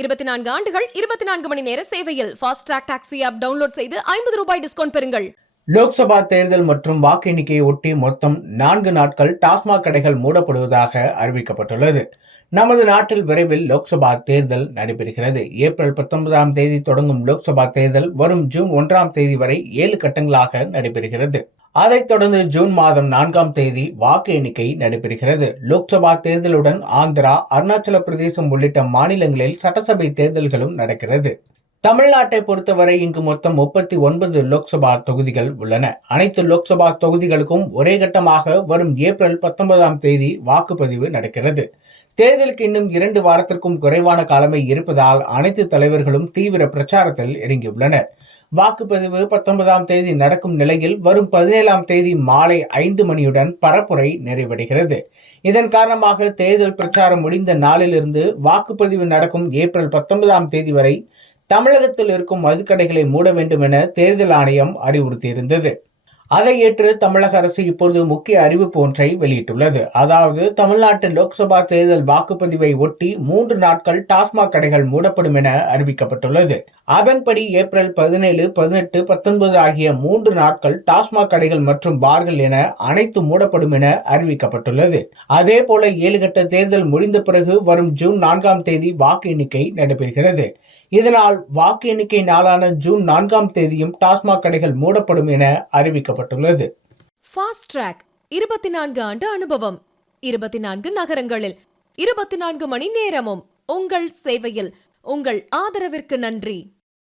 இருபத்தி நான்கு ஆண்டுகள் இருபத்தி நான்கு மணி நேர சேவையில் Fast Track taxi app download செய்து ஐம்பது ரூபாய் டிஸ்கவுண்ட் பெறுங்கள். லோக்சபா தேர்தல் மற்றும் வாக்கு எண்ணிக்கையை ஒட்டி மொத்தம் நான்கு நாட்கள் டாஸ்மாக் கடைகள் மூடப்படுவதாக அறிவிக்கப்பட்டுள்ளது. நமது நாட்டில் விரைவில் லோக்சபா தேர்தல் நடைபெறுகிறது. ஏப்ரல் பத்தொன்பதாம் தேதி தொடங்கும் லோக்சபா தேர்தல் வரும் ஜூன் ஒன்றாம் தேதி வரை ஏழு கட்டங்களாக நடைபெறுகிறது. அதைத் தொடர்ந்து ஜூன் மாதம் நான்காம் தேதி வாக்கு எண்ணிக்கை நடைபெறுகிறது. லோக்சபா தேர்தலுடன் ஆந்திரா அருணாச்சல பிரதேசம் உள்ளிட்ட மாநிலங்களில் சட்டசபை தேர்தல்களும் நடக்கிறது. தமிழ்நாட்டை பொறுத்தவரை இங்கு மொத்தம் முப்பத்தி ஒன்பது லோக்சபா தொகுதிகள் உள்ளன. அனைத்து லோக்சபா தொகுதிகளுக்கும் ஒரே கட்டமாக வரும் ஏப்ரல் பத்தொன்பதாம் தேதி வாக்குப்பதிவு நடக்கிறது. தேர்தலுக்கு இன்னும் இரண்டு வாரத்திற்கும் குறைவான காலமே இருப்பதால் அனைத்து தலைவர்களும் தீவிர பிரச்சாரத்தில் இறங்கியுள்ளனர். வாக்குப்பதிவு பத்தொன்பதாம் தேதி நடக்கும் நிலையில் வரும் பதினேழாம் தேதி மாலை ஐந்து மணியுடன் பரப்புரை நிறைவடைகிறது. இதன் காரணமாக தேர்தல் பிரச்சாரம் முடிந்த நாளிலிருந்து வாக்குப்பதிவு நடக்கும் ஏப்ரல் பத்தொன்பதாம் தேதி வரை தமிழகத்தில் இருக்கும் மதுக்கடைகளை மூட வேண்டும் என தேர்தல் ஆணையம் அறிவுறுத்தியிருந்தது. அதை ஏற்று தமிழக அரசு இப்பொழுது முக்கிய அறிவிப்பு ஒன்றை வெளியிட்டுள்ளது. அதாவது தமிழ்நாட்டு லோக்சபா தேர்தல் வாக்குப்பதிவை ஒட்டி மூன்று நாட்கள் டாஸ்மாக் கடைகள் மூடப்படும் என அறிவிக்கப்பட்டுள்ளது. அதன்படி ஏப்ரல் பதினேழு பதினெட்டு பத்தொன்பது ஆகிய மூன்று நாட்கள் டாஸ்மாக் கடைகள் மற்றும் பார்கள் என அனைத்து மூடப்படும் என அறிவிக்கப்பட்டுள்ளது. அதே போல ஏழு கட்ட தேர்தல் முடிந்த பிறகு வரும் ஜூன் நான்காம் தேதி வாக்கு எண்ணிக்கை நடைபெறுகிறது. இதனால் வாக்கு எண்ணிக்கை நாளான ஜூன் நான்காம் தேதியும் டாஸ்மாக் கடைகள் மூடப்படும் என அறிவிக்கப்பட்டுள்ளது ஃபாஸ்ட் ட்ராக் இருபத்தி நான்கு ஆண்டு அனுபவம். இருபத்தி நான்கு நகரங்களில் இருபத்தி நான்கு மணி நேரமும் உங்கள் சேவையில். உங்கள் ஆதரவிற்கு நன்றி.